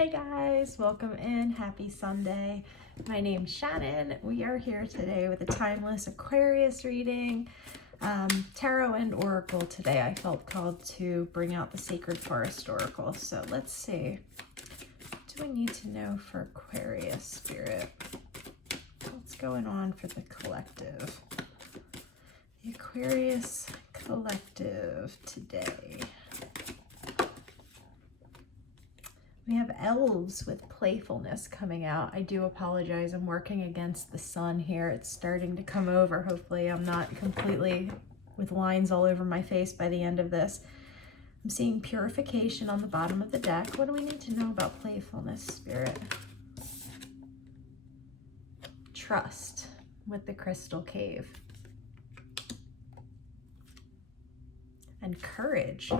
Hey guys, welcome in. Happy Sunday. My name's Shannon. We are here today with a timeless Aquarius reading, tarot and oracle today. I felt called to bring out the Sacred Forest Oracle. So let's see. What do we need to know for Aquarius spirit? What's going on for the collective? The Aquarius collective today. We have elves with playfulness coming out. I do apologize. I'm working against the sun here. It's starting to come over. Hopefully I'm not completely with lines all over my face by the end of this. I'm seeing purification on the bottom of the deck. What do we need to know about playfulness, Spirit? Trust with the crystal cave. And courage.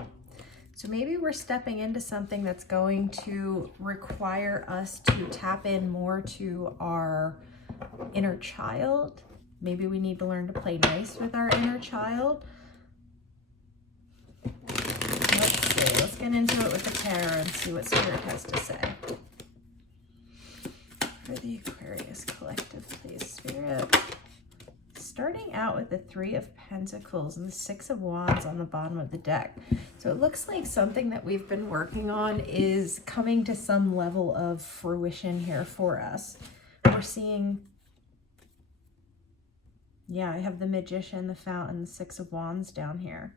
So maybe we're stepping into something that's going to require us to tap in more to our inner child. Maybe we need to learn to play nice with our inner child. Let's see, let's get into it with the tarot and see what Spirit has to say. For the Aquarius collective, please, Spirit. Starting out with the Three of Pentacles and the Six of Wands on the bottom of the deck. So it looks like something that we've been working on is coming to some level of fruition here for us. We're seeing, yeah, I have the Magician, the Fountain, the Six of Wands down here.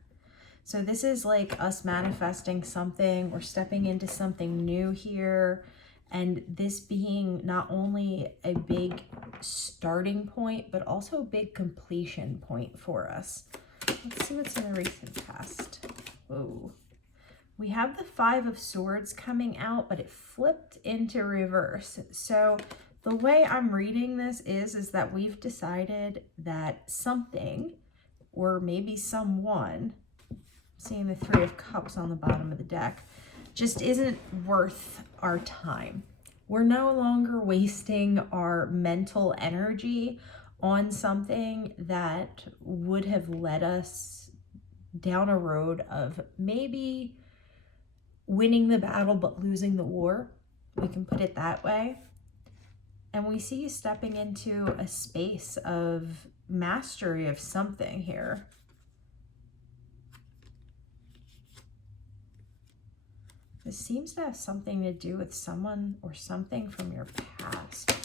So this is like us manifesting something. We're stepping into something new here. And this being not only a big starting point, but also a big completion point for us. Let's see what's in the recent past. Whoa. We have the Five of Swords coming out, but it flipped into reverse. So the way I'm reading this is that we've decided that something, or maybe someone, seeing the Three of Cups on the bottom of the deck, just isn't worth our time. We're no longer wasting our mental energy on something that would have led us down a road of maybe winning the battle but losing the war. We can put it that way. And we see you stepping into a space of mastery of something here. This seems to have something to do with someone or something from your past.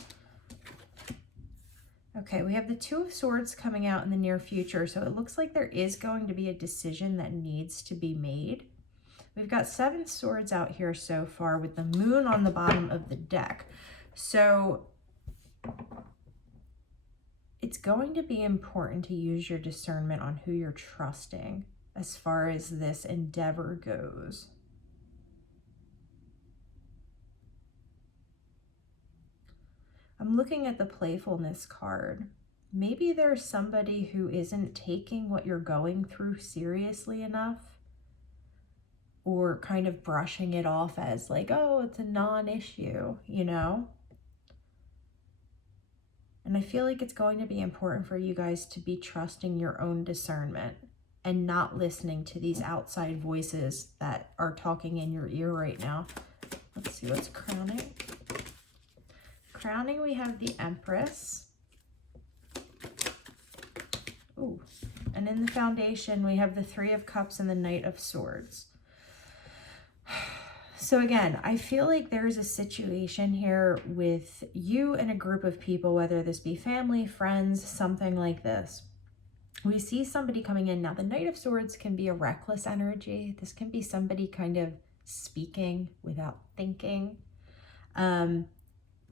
Okay, we have the Two of Swords coming out in the near future. So it looks like there is going to be a decision that needs to be made. We've got Seven Swords out here so far with the Moon on the bottom of the deck. So it's going to be important to use your discernment on who you're trusting as far as this endeavor goes. I'm looking at the playfulness card. Maybe there's somebody who isn't taking what you're going through seriously enough, or kind of brushing it off as like, oh, it's a non-issue, you know? And I feel like it's going to be important for you guys to be trusting your own discernment and not listening to these outside voices that are talking in your ear right now. Let's see what's crowning. Crowning, we have the Empress. Ooh. And in the foundation, we have the Three of Cups and the Knight of Swords. So again, I feel like there's a situation here with you and a group of people, whether this be family, friends, something like this. We see somebody coming in. Now, the Knight of Swords can be a reckless energy. This can be somebody kind of speaking without thinking.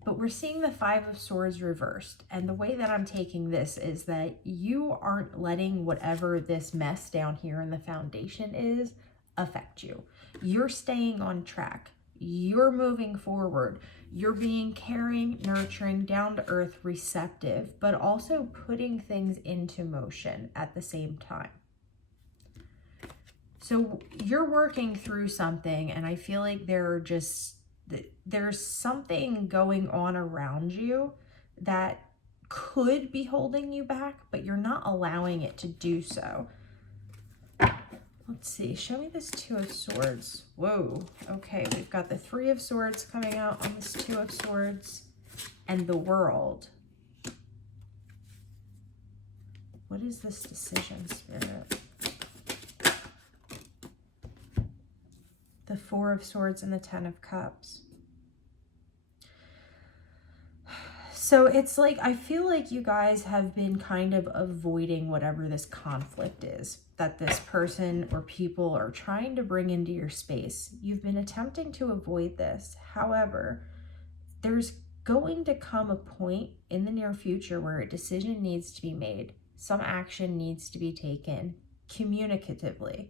But we're seeing the Five of Swords reversed. And the way that I'm taking this is that you aren't letting whatever this mess down here in the foundation is affect you. You're staying on track. You're moving forward. You're being caring, nurturing, down to earth, receptive, but also putting things into motion at the same time. So you're working through something, and I feel like there's something going on around you that could be holding you back, but you're not allowing it to do so. Let's see, show me this Two of Swords. Whoa, okay, we've got the Three of Swords coming out on this Two of Swords and the World. What is this decision, Spirit? The Four of Swords and the Ten of Cups. So it's like, I feel like you guys have been kind of avoiding whatever this conflict is that this person or people are trying to bring into your space. You've been attempting to avoid this. However, there's going to come a point in the near future where a decision needs to be made. Some action needs to be taken communicatively.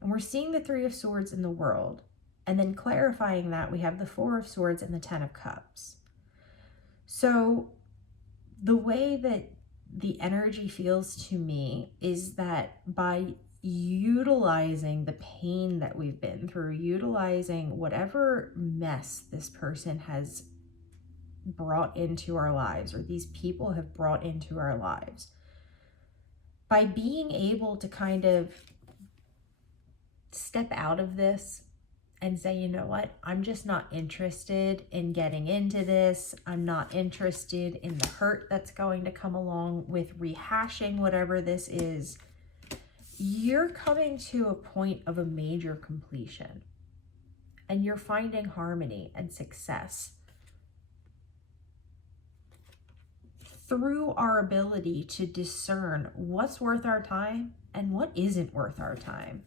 And we're seeing the Three of Swords in the World. And then clarifying that, we have the Four of Swords and the Ten of Cups. So the way that the energy feels to me is that by utilizing the pain that we've been through, utilizing whatever mess this person has brought into our lives, or these people have brought into our lives, by being able to kind of step out of this and say, you know what, I'm just not interested in getting into this. I'm not interested in the hurt that's going to come along with rehashing whatever this is. You're coming to a point of a major completion, and you're finding harmony and success through our ability to discern what's worth our time and what isn't worth our time.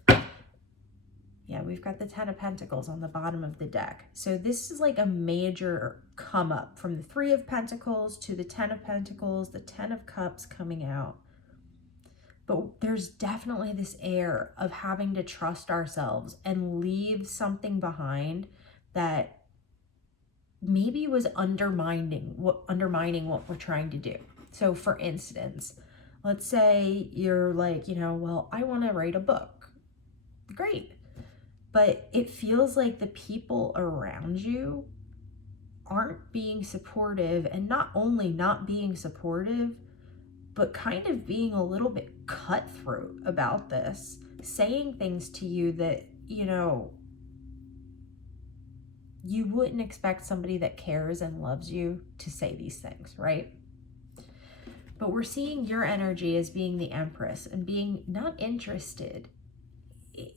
Yeah, we've got the Ten of Pentacles on the bottom of the deck. So this is like a major come up from the Three of Pentacles to the Ten of Pentacles, the Ten of Cups coming out. But there's definitely this air of having to trust ourselves and leave something behind that maybe was undermining what we're trying to do. So for instance, let's say you're like, you know, well, I want to write a book. Great. But it feels like the people around you aren't being supportive, and not only not being supportive, but kind of being a little bit cutthroat about this, saying things to you that, you know, you wouldn't expect somebody that cares and loves you to say these things, right? But we're seeing your energy as being the Empress and being not interested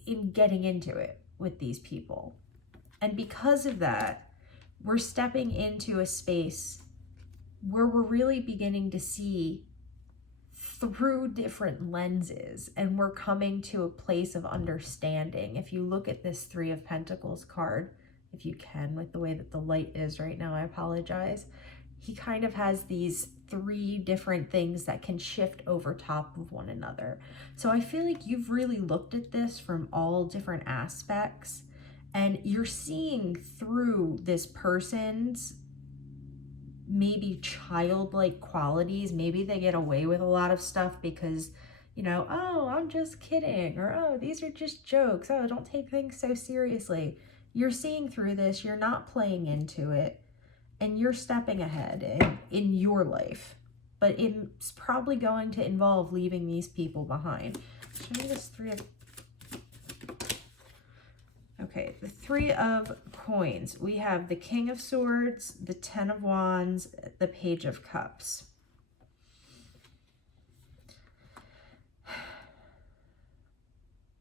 in getting into it with these people. And because of that, we're stepping into a space where we're really beginning to see through different lenses, and we're coming to a place of understanding. If you look at this Three of Pentacles card, if you can, with the way that the light is right now, I apologize. He kind of has these three different things that can shift over top of one another. So I feel like you've really looked at this from all different aspects, and you're seeing through this person's maybe childlike qualities. Maybe they get away with a lot of stuff because, you know, oh, I'm just kidding, or oh, these are just jokes. Oh, don't take things so seriously. You're seeing through this, you're not playing into it, and you're stepping ahead in your life. But it's probably going to involve leaving these people behind. Show me this Three of... Okay, the Three of Coins. We have the King of Swords, the Ten of Wands, the Page of Cups.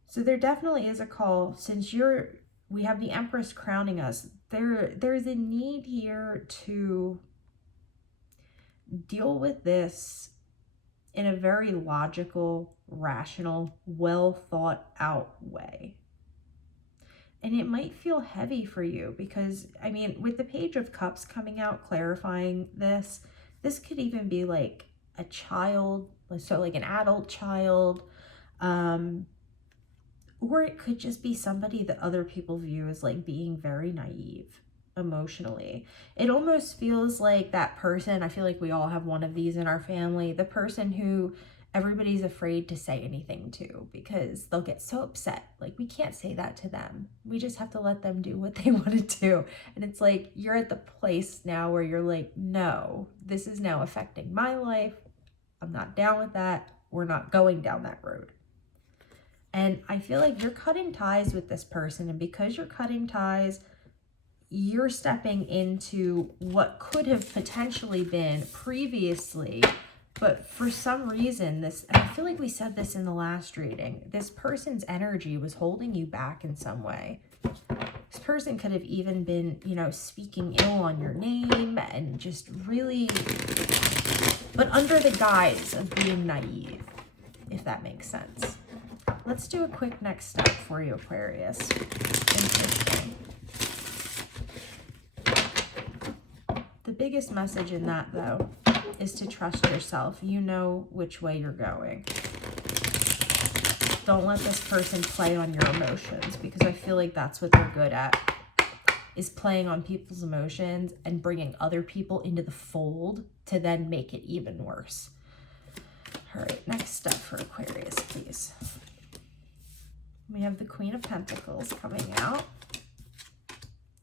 So there definitely is a call, since we have the Empress crowning us. There's a need here to deal with this in a very logical, rational, well thought out way. And it might feel heavy for you because, I mean, with the Page of Cups coming out, clarifying this could even be like a child, so like an adult child, or it could just be somebody that other people view as like being very naive emotionally. It almost feels like that person, I feel like we all have one of these in our family, the person who everybody's afraid to say anything to because they'll get so upset. Like, we can't say that to them. We just have to let them do what they want to do. And it's like, you're at the place now where you're like, no, this is now affecting my life. I'm not down with that. We're not going down that road. And I feel like you're cutting ties with this person. And because you're cutting ties, you're stepping into what could have potentially been previously, but for some reason, this, and I feel like we said this in the last reading, this person's energy was holding you back in some way. This person could have even been, you know, speaking ill on your name and just really, but under the guise of being naive, if that makes sense. Let's do a quick next step for you, Aquarius. Interesting. The biggest message in that, though, is to trust yourself. You know which way you're going. Don't let this person play on your emotions, because I feel like that's what they're good at, is playing on people's emotions and bringing other people into the fold to then make it even worse. All right, next step for Aquarius, please. We have the Queen of Pentacles coming out.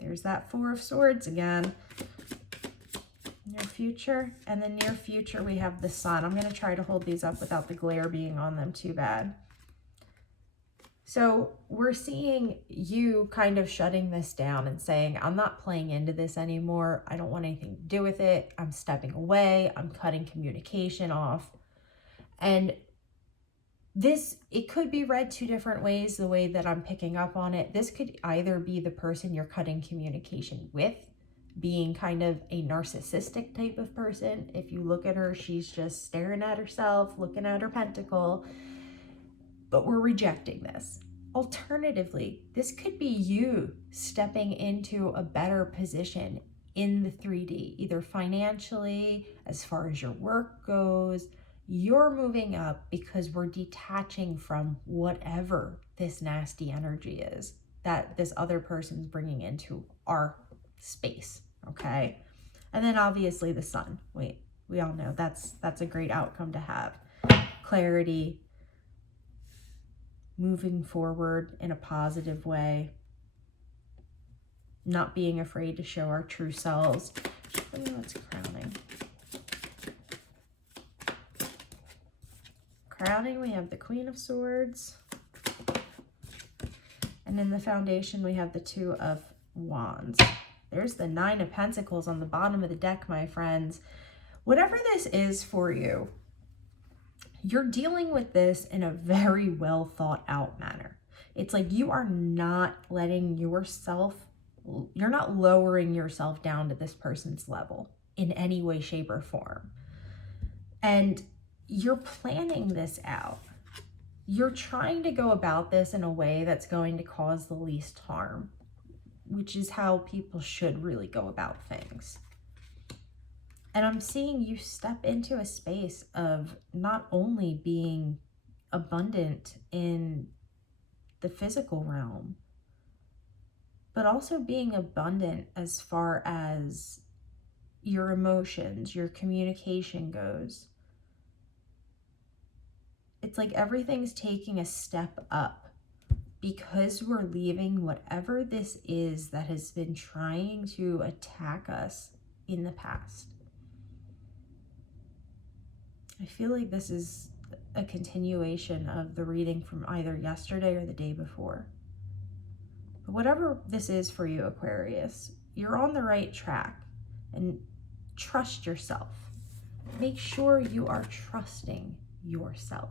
There's that Four of Swords again. Near future, and the near future we have the Sun. I'm going to try to hold these up without the glare being on them too bad. So we're seeing you kind of shutting this down and saying, I'm not playing into this anymore. I don't want anything to do with it. I'm stepping away. I'm cutting communication off. And this, it could be read two different ways, the way that I'm picking up on it. This could either be the person you're cutting communication with, being kind of a narcissistic type of person. If you look at her, she's just staring at herself, looking at her pentacle, but we're rejecting this. Alternatively, this could be you stepping into a better position in the 3D, either financially, as far as your work goes. You're moving up because we're detaching from whatever this nasty energy is that this other person's bringing into our space, okay? And then obviously the Sun. Wait, we all know that's a great outcome to have. Clarity, moving forward in a positive way, not being afraid to show our true selves. Let me know what's crowning. Crowning, we have the Queen of Swords. And in the foundation, we have the Two of Wands. There's the Nine of Pentacles on the bottom of the deck, my friends. Whatever this is for you, you're dealing with this in a very well thought out manner. It's like you are not letting yourself, you're not lowering yourself down to this person's level in any way, shape, or form. And you're planning this out. You're trying to go about this in a way that's going to cause the least harm, which is how people should really go about things. And I'm seeing you step into a space of not only being abundant in the physical realm, but also being abundant as far as your emotions, your communication goes. It's like everything's taking a step up because we're leaving whatever this is that has been trying to attack us in the past. I feel like this is a continuation of the reading from either yesterday or the day before. But whatever this is for you, Aquarius, you're on the right track, and trust yourself. Make sure you are trusting yourself.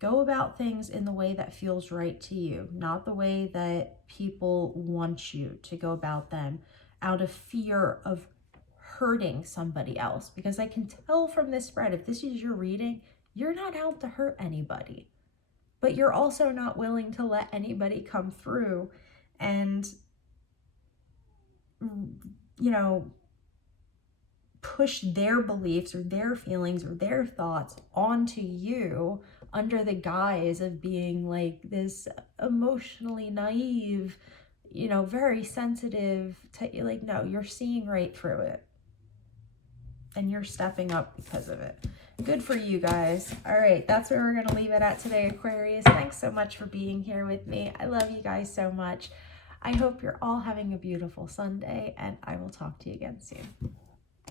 Go about things in the way that feels right to you, not the way that people want you to go about them out of fear of hurting somebody else. Because I can tell from this spread, if this is your reading, you're not out to hurt anybody, but you're also not willing to let anybody come through and, you know, push their beliefs or their feelings or their thoughts onto you under the guise of being like this emotionally naive, you know, very sensitive like, no, you're seeing right through it. And you're stepping up because of it. Good for you guys. All right, that's where we're going to leave it at today, Aquarius. Thanks so much for being here with me. I love you guys so much. I hope you're all having a beautiful Sunday, and I will talk to you again soon.